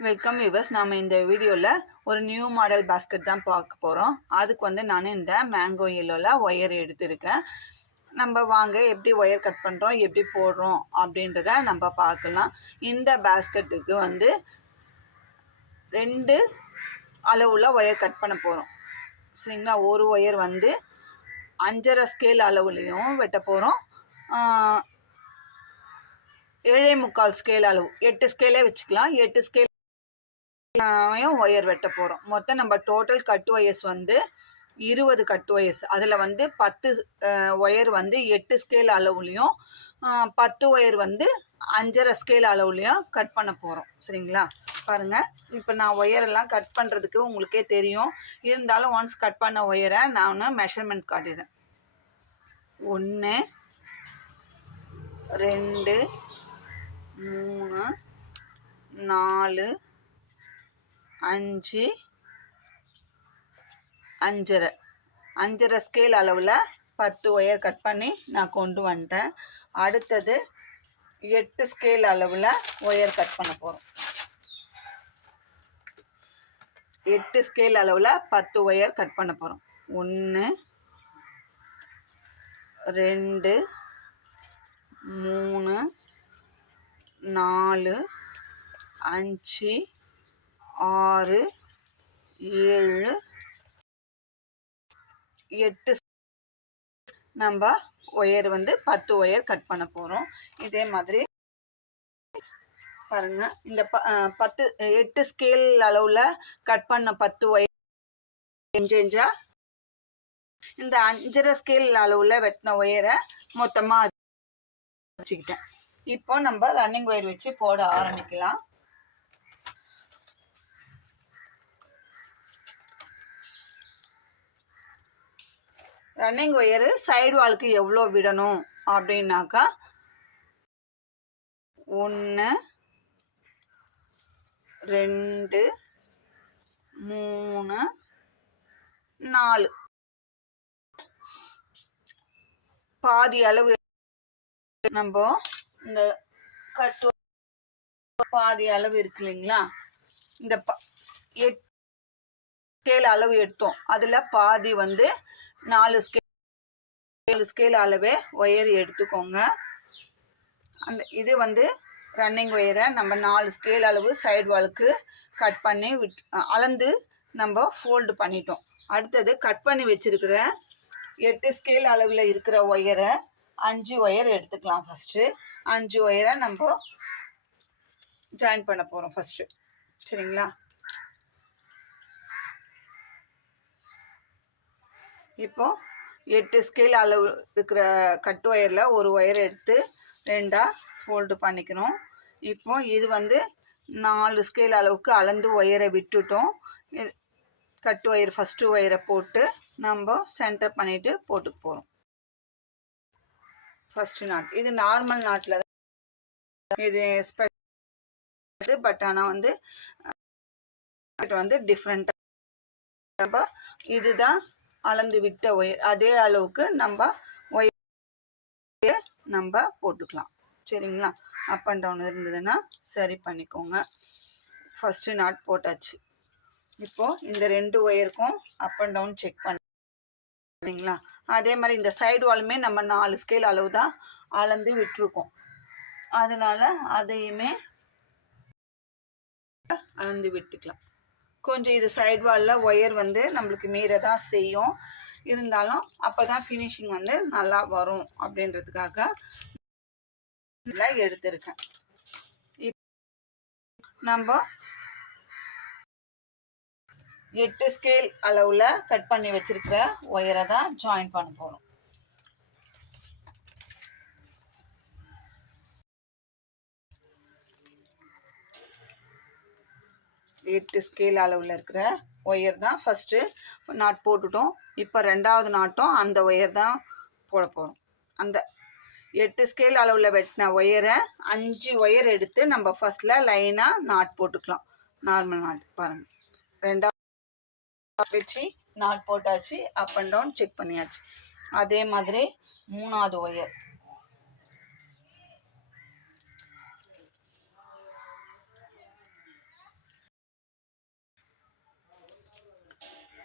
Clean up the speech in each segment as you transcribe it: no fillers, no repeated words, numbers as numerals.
Welcome viewers. நாம் இந்த வீடியோவில் ஒரு நியூ மாடல் பாஸ்கெட் தான் பார்க்க போகிறோம். அதுக்கு வந்து நான் இந்த மேங்கோ எல்லோவில் ஒயர் எடுத்திருக்கேன். நம்ம வாங்க எப்படி ஒயர் கட் பண்ணுறோம், எப்படி போடுறோம் அப்படின்றத நம்ம பார்க்கலாம். இந்த பாஸ்கெட்டுக்கு வந்து 2 அளவில் ஒயர் கட் பண்ண போகிறோம். சரிங்களா? ஒரு ஒயர் வந்து 5.5 ஸ்கேல் அளவுலேயும் வெட்ட போகிறோம். 7.25 ஸ்கேல் அளவு, 8 ஸ்கேலே வச்சுக்கலாம். 8 ஸ்கேல் ஒயர் வெட்ட போகிறோம். மொத்தம் நம்ம டோட்டல் கட் ஒயர்ஸ் வந்து 20 கட் ஒயர்ஸ். அதில் வந்து 10 ஒயர் வந்து 8 ஸ்கேல் அளவுலையும் 10 ஒயர் வந்து 5.5 ஸ்கேல் அளவுலையும் கட் பண்ண போகிறோம். சரிங்களா? பாருங்கள், இப்போ நான் ஒயரெல்லாம் கட் பண்ணுறதுக்கு உங்களுக்கே தெரியும். இருந்தாலும் ஒன்ஸ் கட் பண்ண ஒயரை நான் மெஷர்மெண்ட் காட்டிடுறேன். 1 2 3 4 5 5.5 ஸ்கேல் அளவில் 10 ஒயர் கட் பண்ணி நான் கொண்டு வந்துட்டேன். அடுத்தது 8 ஸ்கேல் அளவில் ஒயர் கட் பண்ண போகிறோம். 8 ஸ்கேல் அளவில் 10 ஒயர் கட் பண்ண போகிறோம். 1 2 3 4 5 6 7 8 நம்ம ஒயர் வந்து 10 ஒயர் கட் பண்ண போகிறோம். இதே மாதிரி பாருங்க, இந்த 8 ஸ்கேல் அளவில் கட் பண்ண 10 ஒயர் இன்ச்சா இந்த 5.5 ஸ்கேல் அளவில் வெட்டின ஒயரை மொத்தமாக வச்சுக்கிட்டேன். இப்போ நம்ம ரன்னிங் ஒயர் வச்சு போட ஆரம்பிக்கலாம். ரன்னிங் ஒயரு சைடு வாலுக்கு எவ்வளோ விடணும் அப்படின்னாக்கா 1 2 3 4 பாதி அளவு நம்ம இந்த கட்டு பாதி அளவு இருக்கு இல்லைங்களா, இந்த 8 ஸ்கேல் அளவு எடுத்தோம். அதில் பாதி வந்து 4 ஸ்கேல் அளவே ஒயர் எடுத்துக்கோங்க. இது வந்து ரன்னிங் ஒயரை நம்ம 4 ஸ்கேல் அளவு சைடு வாலுக்கு கட் பண்ணி அளந்து நம்ம ஃபோல்டு பண்ணிட்டோம். அடுத்தது கட் பண்ணி வச்சிருக்கிற 8 ஸ்கேல் அளவில் இருக்கிற ஒயரை 5 ஒயர் எடுத்துக்கலாம். ஃபஸ்ட்டு 5 ஒயரை நம்ம ஜாயின் பண்ண போகிறோம் ஃபஸ்ட்டு. சரிங்களா? இப்போ 8 ஸ்கேல் அளவு இருக்கிற கட் ஒயரில் ஒரு ஒயர் எடுத்து 2ஆக ஃபோல்டு பண்ணிக்கணும். இப்போ இது வந்து 4 ஸ்கேல் அளவுக்கு அளந்து ஒயரை விட்டுட்டோம். கட் ஒயர் ஃபஸ்ட்டு ஒயரை போட்டு நம்ம சென்டர் பண்ணிவிட்டு போட்டுக்க போகிறோம். ஃபஸ்ட்டு நாட் இது நார்மல் நாட்டில் தான், இது ஸ்பெஷல். பட் ஆனால் வந்து டிஃப்ரெண்ட்டாக இதுதான் அளந்து விட்ட ஒயர். அதே அளவுக்கு நம்ம ஒயர் நம்ம போட்டுக்கலாம். சரிங்களா? அப் அண்ட் டவுன் இருந்ததுன்னா சரி பண்ணிக்கோங்க. ஃபஸ்ட்டு நாட் போட்டாச்சு. இப்போது இந்த 2 ஒயருக்கும் அப் அண்ட் டவுன் செக் பண்ணிங்களா. அதே மாதிரி இந்த சைடு வாலுமே நம்ம 4 ஸ்கேல் அளவு தான் அளந்து விட்டுருக்கோம். அதனால் அதையுமே அளந்து விட்டுக்கலாம். கொஞ்சம் இது சைடு வாலில் ஒயர் வந்து நம்மளுக்கு மீற தான் செய்யும். இருந்தாலும் அப்போ தான் ஃபினிஷிங் வந்து நல்லா வரும் அப்படின்றதுக்காக எடுத்திருக்கேன். நம்ம 8 ஸ்கேல் அளவில் கட் பண்ணி வச்சிருக்கிற ஒயரை தான் ஜாயின் பண்ண போகிறோம். எட்டு ஸ்கேல் அளவில் இருக்கிற ஒயர் தான் ஃபஸ்ட்டு நாட் போட்டுட்டோம். இப்போ 2வது நாட்டும் அந்த ஒயர் தான் போட போகிறோம். அந்த 8 ஸ்கேல் அளவில் வெட்டின ஒயரை 5 ஒயர் எடுத்து நம்ம ஃபஸ்ட்டில் லைனாக நாட் போட்டுக்கலாம். நார்மல் நாட் பாருங்கள், 2வது வச்சு நாட் போட்டாச்சு. அப் அண்ட் டவுன் செக் பண்ணியாச்சு. அதே மாதிரி 3வது ஒயர்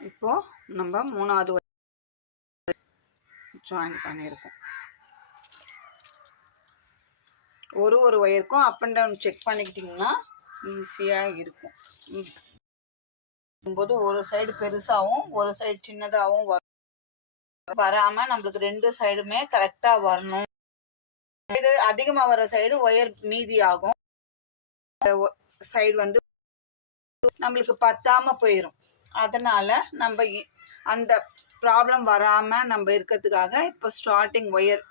இப்போ நம்ம மூணாவது ஜாயின் பண்ணியிருக்கோம். ஒரு ஒயருக்கும் அப் அண்ட் டவுன் செக் பண்ணிக்கிட்டிங்கன்னா ஈஸியாக இருக்கும். போது ஒரு சைடு பெருசாகவும் ஒரு சைடு சின்னதாகவும் வராமல் நம்மளுக்கு 2 சைடுமே கரெக்டாக வரணும். சைடு அதிகமாக வர சைடு ஒயர் மீதி ஆகும், சைடு வந்து நம்மளுக்கு பத்தாம போயிடும். அதனால நம்ம அந்த ப்ராப்ளம் வராமல் நம்ம இருக்கிறதுக்காக இப்போ ஸ்டார்டிங் ஒயர்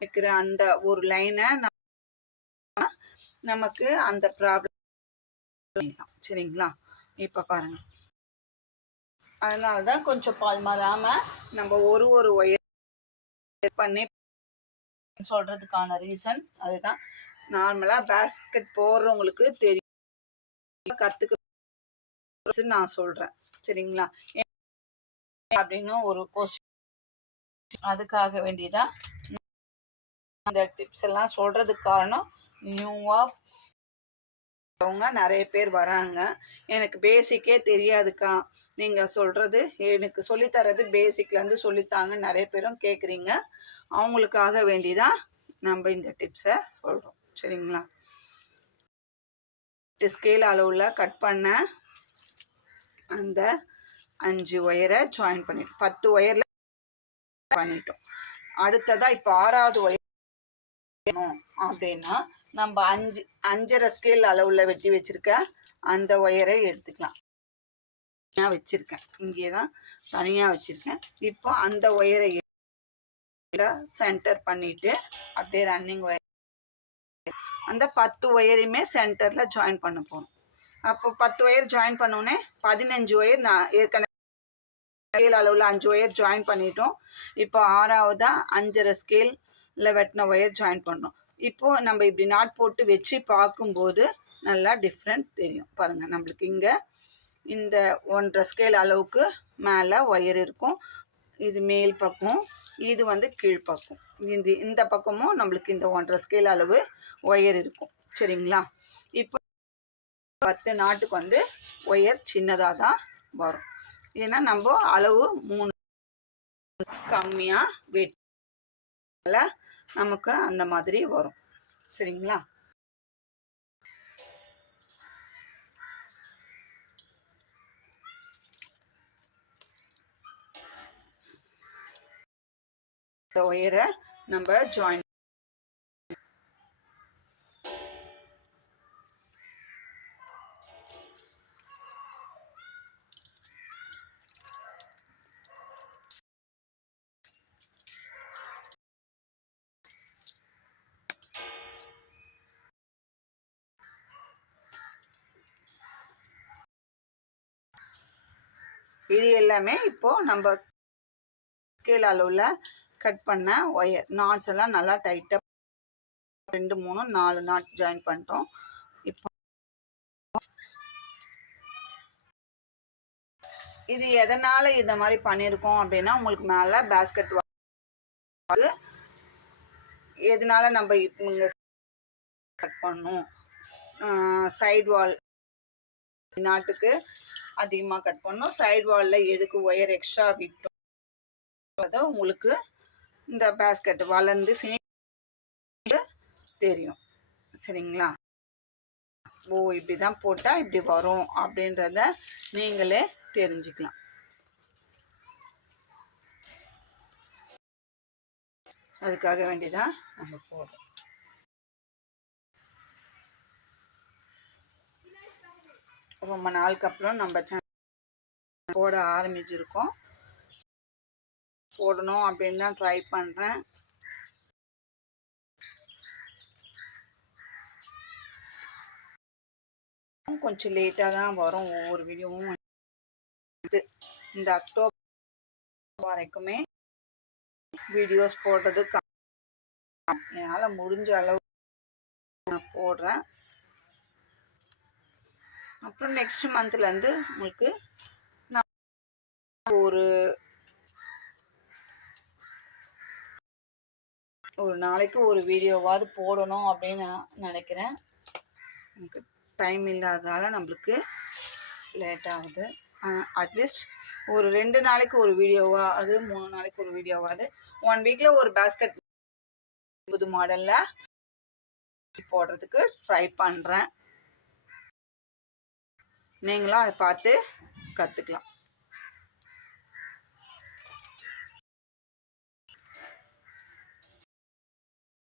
வைக்கிற அந்த ஒரு லைனை நமக்கு அந்த ப்ராப்ளம் சரிங்களா. இப்போ பாருங்க, அதனால தான் கொஞ்சம் பால் மாறாமல் நம்ம ஒரு ஒயர் பண்ணி சொல்கிறதுக்கான ரீசன் அதுதான். நார்மலாக பேஸ்கெட் போடுறவங்களுக்கு தெரியும், கற்றுக்க நான் சொல்கிறேன் சரிங்களா. அப்படின்னு ஒரு கொஸ்டின், அதுக்காக வேண்டியதான் இந்த டிப்ஸ் எல்லாம் சொல்கிறதுக்கு காரணம். நியூவாக அவங்க நிறைய பேர் வராங்க, எனக்கு பேசிக்கே தெரியாதுக்கா, நீங்கள் சொல்கிறது எனக்கு சொல்லித்தரது பேசிக்லேருந்து சொல்லித்தாங்க நிறைய பேரும் கேட்குறீங்க. அவங்களுக்காக வேண்டிதான் நம்ம இந்த டிப்ஸை சொல்கிறோம் சரிங்களா. ஸ்கேல் அளவில் கட் பண்ண அந்த 5 ஒயரை ஜாயின் பண்ணிட்டோம், 10 ஒயரில் பண்ணிட்டோம். அடுத்ததாக இப்போ 6வது ஒயர் அப்படின்னா நம்ம 5.5 ஸ்கேல் அளவில் வெட்டி வச்சிருக்க அந்த ஒயரை எடுத்துக்கலாம். வச்சிருக்கேன் இங்கே தான் தனியாக வச்சிருக்கேன். இப்போ அந்த ஒயரை சென்டர் பண்ணிட்டு அப்படியே ரன்னிங் ஒயர் அந்த 10 ஒயரையுமே சென்டரில் ஜாயின் பண்ண போகிறோம். அப்போ 10 ஒயர் ஜாயின் பண்ணோடனே 15 ஒயர் நான் ஏற்கனவே ஸ்கேல் அளவில் 5 ஒயர் ஜாயின் பண்ணிட்டோம். இப்போ 6வதா 5.5 ஸ்கேலில் வெட்டின ஒயர் ஜாயின் பண்ணுறோம். இப்போது நம்ம இப்படி நாட் போட்டு வச்சு பார்க்கும்போது நல்லா டிஃப்ரெண்ட் தெரியும் பாருங்கள். நம்மளுக்கு இங்கே இந்த 1.5 ஸ்கேல் அளவுக்கு மேலே ஒயர் இருக்கும், இது மேல் பக்கம், இது வந்து கீழ்ப்பக்கம். இந்த பக்கமும் நம்மளுக்கு இந்த 1.5 ஸ்கேல் அளவு ஒயர் இருக்கும் சரிங்களா. இப்போ 10 நாட்டுக்கு வந்து ஒயர் சின்னதாக தான் வரும், ஏன்னா நம்ம அளவு 3 கம்மியாக வெட்டல நமக்கு அந்த மாதிரி வரும் சரிங்களா. இந்த ஒயரை நம்ம ஜாயின் இது எல்லாமே இப்போ நம்ம ஸ்கேல் அளவில் கட் பண்ண ஒயர் நாட்ஸ் எல்லாம் நல்லா டைட்டாக 2 3 4 நாட் ஜாயின் பண்ணிட்டோம். இப்போ இது எதனால் இந்த மாதிரி பண்ணியிருக்கோம் அப்படின்னா, உங்களுக்கு மேலே பேஸ்கெட் எதனால நம்ம இங்கே கட் பண்ணணும், சைடு வால் நாட்டுக்கு அதிகமாக கட் பண்ணணும், சைடு வாலில் எதுக்கு ஒயர் எக்ஸ்ட்ரா விட்டோம் அதை உங்களுக்கு இந்த பேஸ்கெட் வளர்ந்து ஃபினிஷ் தெரியும் சரிங்களா. ஓ இப்படி தான் போட்டால் இப்படி வரும் அப்படின்றத நீங்களே தெரிஞ்சுக்கலாம். அதுக்காக வேண்டிதான் நம்ம போடுறோம். ரொம்ப நாளுக்கு அப்புறம் நம்ம சேனல் போட ஆரம்பிச்சிருக்கோம், போடணும் அப்படின்னு தான் ட்ரை பண்ணுறேன். கொஞ்சம் லேட்டாக தான் வரும் ஒவ்வொரு வீடியோவும். இந்த அக்டோபர் வரைக்குமே வீடியோஸ் போடுறது என்னால் முடிஞ்ச அளவு நான் போடுறேன். அப்புறம் நெக்ஸ்ட் மந்த்லேருந்து உங்களுக்கு நான் ஒரு நாளைக்கு ஒரு வீடியோவாவது போடணும் அப்படின்னு நான் நினைக்கிறேன். எனக்கு டைம் இல்லாததால் நம்மளுக்கு லேட் ஆகுது. அட்லீஸ்ட் ஒரு 2 நாளைக்கு ஒரு வீடியோவா, அது 3 நாளைக்கு ஒரு வீடியோவாது 1 வீக்ல ஒரு பேஸ்கெட் புது மாடல்ல போடுறதுக்கு ட்ரை பண்ணுறேன். நீங்களும் அதை பார்த்து கற்றுக்கலாம்.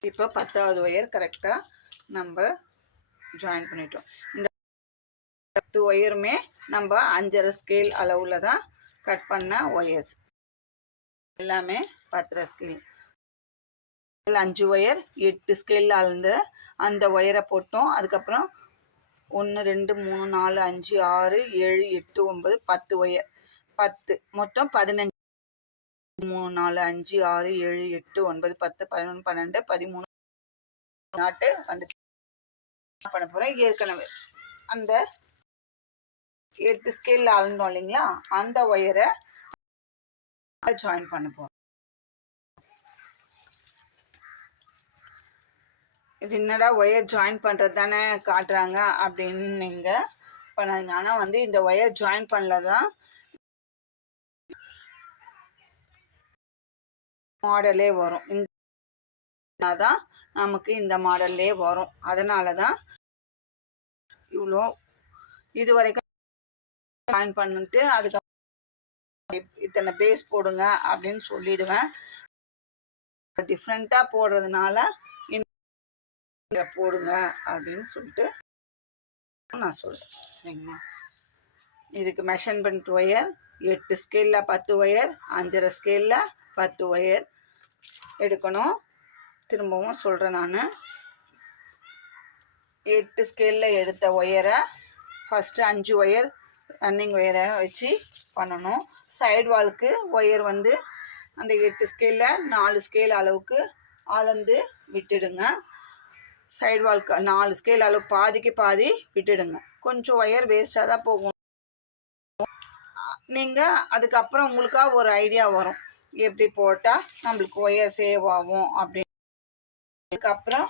இப்போ 10வது ஒயர் கரெக்டாக நம்ம ஜாயின் பண்ணிட்டோம். இந்த 10 ஒயருமே நம்ம 5.5 ஸ்கேல் அளவில் தான் கட் பண்ண ஒயர்ஸ். எல்லாமே 10.5 ஸ்கேல். 5 ஒயர் 8 ஸ்கேலில் அளந்த அந்த ஒயரை போட்டோம். அதுக்கப்புறம் 1 2 3 4 5 6 7 8 9 10 ஒயர் 10 மொத்தம் 15. 3 4 5 6 7 8 9 10 11 12 13 நாட்டு வந்து பண்ண போகிறேன். ஏற்கனவே அந்த 8 ஸ்கேலில் அளந்தோம் இல்லைங்களா, அந்த ஒயரை ஜாயின் பண்ண போகிறோம். இது என்னடா ஒயர் ஜாயின் பண்ணுறது தானே காட்டுறாங்க அப்படின்னு நீங்கள் பண்ணாங்க. ஆனால் வந்து இந்த ஒயர் ஜாயின் பண்ணல தான் மாடலே வரும். இந்த தான் நமக்கு இந்த மாடல்லே வரும். அதனால தான் இவ்வளோ இது வரைக்கும் ஜாயின் பண்ணிட்டு அதுக்கப்புறம் இத்தனை பேஸ் போடுங்க அப்படின்னு சொல்லிடுவேன். டிஃப்ரெண்ட்டாக போடுறதுனால இந்த போடுங்க அப்படின்னு சொல்லிட்டு நான் சொல்கிறேன். சரிங்களா? இதுக்கு மெஷர்மெண்ட் ஒயர் 8 ஸ்கேலில் 10 ஒயர், 5.5 ஸ்கேலில் 10 ஒயர் எடுக்கணும். திரும்பவும் சொல்கிறேன். நான் 8 ஸ்கேலில் எடுத்த ஒயரை ஃபஸ்ட்டு 5 ஒயர் ரன்னிங் ஒயரை வச்சு பண்ணணும். சைடு வாலுக்கு ஒயர் வந்து அந்த 8 ஸ்கேலில் 4 ஸ்கேல் அளவுக்கு அளந்து விட்டுடுங்க. சைடு வாலுக்கு 4 ஸ்கேல் அளவு பாதிக்கு பாதி விட்டுடுங்க. கொஞ்சம் ஒயர் வேஸ்ட்டாக தான் போகும். நீங்கள் அதுக்கப்புறம் உங்களுக்காக ஒரு ஐடியா வரும், எப்படி போட்டால் நம்மளுக்கு ஒயர் சேவ் ஆகும் அப்படின்னு. அதுக்கப்புறம்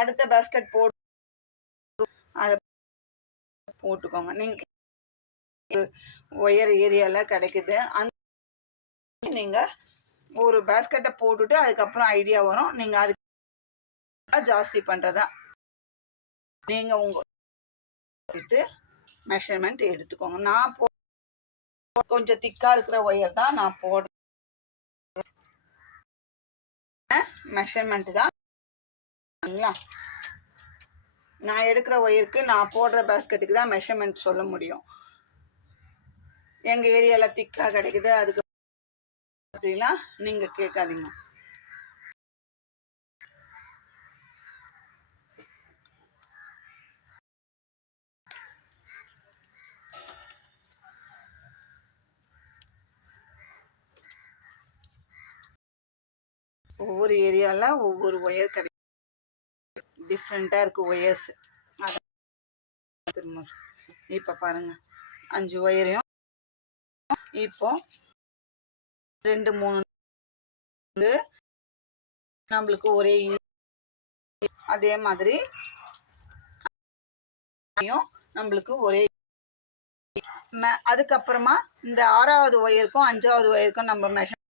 அடுத்த பேஸ்கெட் அதை போட்டுக்கோங்க. நீங்கள் ஒயர் ஏரியாவில் கிடைக்குது, அந்த நீங்கள் ஒரு பேஸ்கெட்டை போட்டுட்டு அதுக்கப்புறம் ஐடியா வரும். நீங்கள் அதுக்கு ஜாஸ்தி பண்ணுறதா நீங்கள் உங்கள் மெஷர்மெண்ட் எடுத்துக்கோங்க. நான் கொஞ்சம் திக்காக இருக்கிற ஒயர் தான் நான் போடுறேன். மெஷர்மெண்ட் தான் நான் எடுக்கிற ஒயருக்கு நான் போடுற பேஸ்கெட்டுக்கு தான் மெஷர்மெண்ட் சொல்ல முடியும். எங்கள் ஏரியாவில் திக்காக கிடைக்குது அதுக்கு அப்படிலாம் நீங்கள் கேட்காதீங்க. ஒவ்வொரு ஏரியாவில் ஒவ்வொரு ஒயர் கிடைக்கும், டிஃப்ரெண்ட்டாக இருக்குது ஒயர்ஸ். திரும்ப இப்போ பாருங்கள், 5 ஒயரையும் இப்போ 2 3 நம்மளுக்கு ஒரே அதே மாதிரி நம்மளுக்கு ஒரே. அதுக்கப்புறமா இந்த 6வது ஒயருக்கும் 5வது ஒயருக்கும் நம்ம மெஷர்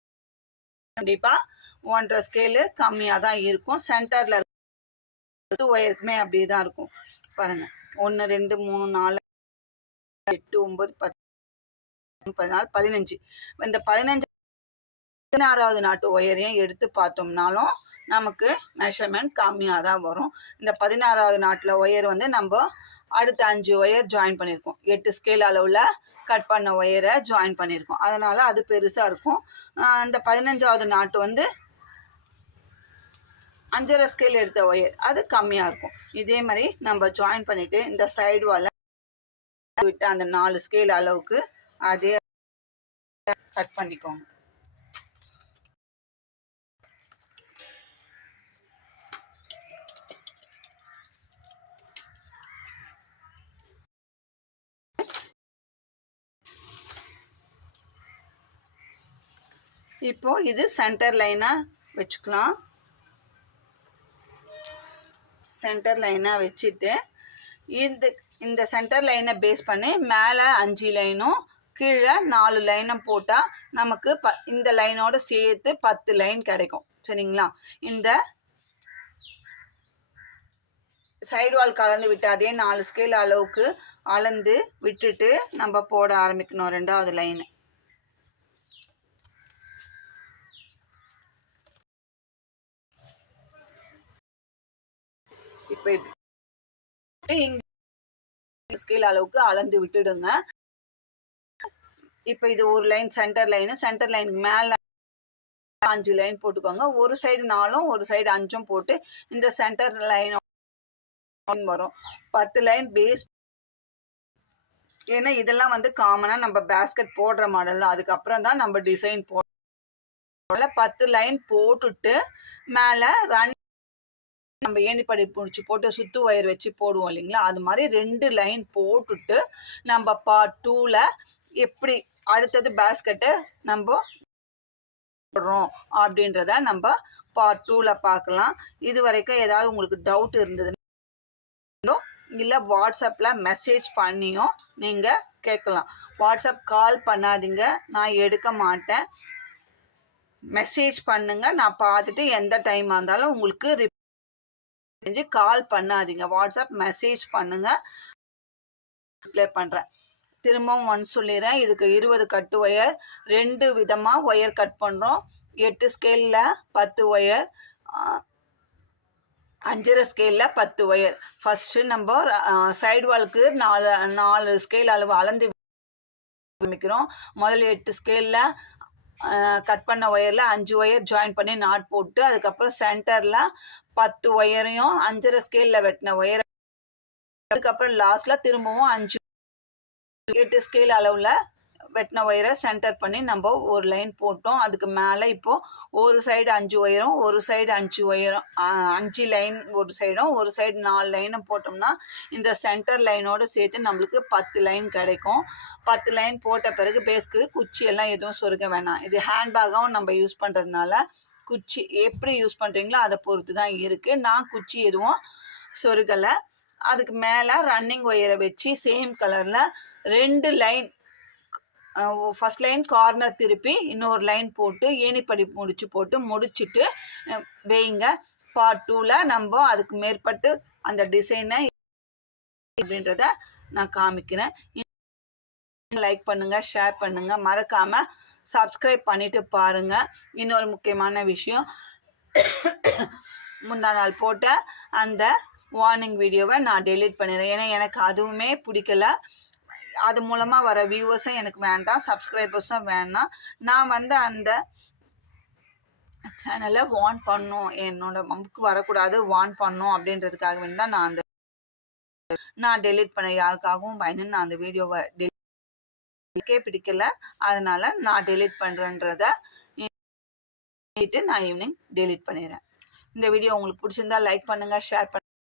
கண்டிப்பாக 1.5 ஸ்கேலு கம்மியாக தான் இருக்கும். சென்டரில் ஒயருக்குமே அப்படியே தான் இருக்கும். பாருங்கள், 1 2 3 4 8 9 10 14 15. இந்த 16வது நாட்டு ஒயரையும் எடுத்து பார்த்தோம்னாலும் நமக்கு மெஷர்மெண்ட் கம்மியாக தான் வரும். இந்த 16வது நாட்டில் ஒயர் வந்து நம்ம அடுத்த 5 ஒயர் ஜாயின் பண்ணியிருக்கோம். 8 ஸ்கேல் அளவில் கட் பண்ண ஒயரை ஜாயின் பண்ணியிருக்கோம். அதனால் அது பெருசாக இருக்கும். இந்த 15வது நாட்டு வந்து 5.5 ஸ்கேல் எடுத்த ஒயர் அது கம்மியாக இருக்கும். இதே மாதிரி நம்ம ஜாயின் பண்ணிவிட்டு இந்த சைடு வால விட்டு அந்த 4 ஸ்கேல் அளவுக்கு அதே கட் பண்ணிக்கோங்க. இப்போ இது சென்டர் லைனாக வச்சுக்கலாம். சென்டர் லைனாக வச்சுட்டு இந்த சென்டர் லைனை பேஸ் பண்ணி மேலே 5 லைனும் கீழே 4 லைனும் போட்டால் நமக்கு இந்த லைனோட சேர்த்து 10 லைன் கிடைக்கும். சரிங்களா? இந்த சைடு வால் கலந்து விட்டு அதே 4 ஸ்கேல் அளவுக்கு அளந்து விட்டுட்டு நம்ம போட ஆரம்பிக்கணும் 2வது லைன். இப்போ ஸ்கேல் அளவுக்கு அளந்து விட்டுடுங்க. இப்போ இது ஒரு லைன் சென்டர் லைனுக்கு மேலே 5 லைன் போட்டுக்கோங்க. ஒரு சைடு 4ம் ஒரு சைடு 5ம் போட்டு இந்த சென்டர் லைன் வரும் 10 லைன் பேஸ். ஏன்னா இதெல்லாம் வந்து காமனாக நம்ம பேஸ்கெட் போடுற மாடல் தான். அதுக்கப்புறம் தான் நம்ம டிசைன் 10 லைன் போட்டுட்டு மேலே நம்ம ஏணிப்படி பிடிச்சி போட்டு சுத்து ஒயர் வச்சு போடுவோம் இல்லைங்களா? அது மாதிரி 2 லைன் போட்டுட்டு நம்ம பார்ட் 2ல எப்படி அடுத்தது பேஸ்கெட்டு நம்ம போடுறோம் அப்படின்றத நம்ம பார்ட் 2ல பார்க்கலாம். இது வரைக்கும் ஏதாவது உங்களுக்கு டவுட் இருந்ததுன்னா இல்லை வாட்ஸ்அப்பில் மெசேஜ் பண்ணியும் நீங்கள் கேட்கலாம். வாட்ஸ்அப் கால் பண்ணாதீங்க, நான் எடுக்க மாட்டேன். மெசேஜ் பண்ணுங்க, நான் பார்த்துட்டு எந்த டைமாக இருந்தாலும் உங்களுக்கு கால் பண்ணாதீங்க. வாட்ஸ்அப் மெசேஜ் பண்ணுங்க, ரிப்ளை பண்ணுறேன். திரும்பவும் ஒன் சொல்லிடுறேன். இதுக்கு 20 கட்டு ஒயர் 2 விதமாக ஒயர் கட் பண்ணுறோம். 8 ஸ்கேலில் 10 ஒயர், 5.5 ஸ்கேலில் 10 ஒயர். ஃபஸ்ட்டு நம்ம சைடு வாலுக்கு 4 ஸ்கேல் அளவு அளந்து ஆரம்பிக்கிறோம். முதல்ல 8 ஸ்கேலில் கட் பண்ண ஒயரில் 5 ஒயர் ஜாயின் பண்ணி நாட் போட்டு அதுக்கப்புறம் சென்டரில் 10 ஒயரையும் 5.5 ஸ்கேலில் வெட்டின ஒயர், அதுக்கப்புறம் லாஸ்ட்டில் திரும்பவும் 8 ஸ்கேல் அளவில் வெட்டின ஒயரை சென்டர் பண்ணி நம்ம ஒரு லைன் போட்டோம். அதுக்கு மேலே இப்போது ஒரு சைடு 5 ஒயரும் ஒரு சைடு 5 ஒயரும் 5 லைன் ஒரு சைடும் ஒரு சைடு 4 லைனும் போட்டோம்னா இந்த சென்டர் லைனோடு சேர்த்து நம்மளுக்கு 10 லைன் கிடைக்கும். 10 லைன் போட்ட பிறகு பேஸ்க்கு குச்சியெல்லாம் எதுவும் சொருக வேணாம். இது ஹேண்ட்பேக்காகவும் நம்ம யூஸ் பண்ணுறதுனால குச்சி எப்படி யூஸ் பண்ணுறீங்களோ அதை பொறுத்து தான் இருக்குது. நான் குச்சி எதுவும் சொருகலை. அதுக்கு மேலே ரன்னிங் ஒயரை வச்சு சேம் கலரில் 2 லைன், ஃபஸ்ட் லைன் கார்னர் திருப்பி இன்னொரு லைன் போட்டு ஏணிப்படி போட்டு முடிச்சுட்டு வைங்க. பார்ட் 2ல நம்ம அதுக்கு மேற்பட்டு அந்த டிசைனை அப்படின்றத நான் காமிக்கிறேன். லைக் பண்ணுங்கள், ஷேர் பண்ணுங்கள், மறக்காமல் சப்ஸ்கிரைப் பண்ணிவிட்டு பாருங்கள். இன்னொரு முக்கியமான விஷயம், முந்தா நாள் போட்ட அந்த வார்னிங் வீடியோவை நான் டெலீட் பண்ணிடுறேன். ஏன்னா எனக்கு அதுவுமே பிடிக்கல. அது மூலமாக வர வியூவர்ஸும் எனக்கு வேண்டாம், சப்ஸ்கிரைபர்ஸும் வேண்டாம். நான் வந்து அந்த சேனலை வார்ன் பண்ணும், என்னோட மம்புக்கு வரக்கூடாது, வார்ன் பண்ணும் அப்படின்றதுக்காக வேண்டி தான் நான் டெலீட் பண்ண. யாருக்காகவும் பயந்து நான் அந்த வீடியோவை பிடிக்கல, அதனால நான் டெலீட் பண்ணுறேன்றத நான் ஈவினிங் டெலீட் பண்ணிடுறேன். இந்த வீடியோ உங்களுக்கு பிடிச்சிருந்தா லைக் பண்ணுங்கள், ஷேர் பண்ணுங்கள்.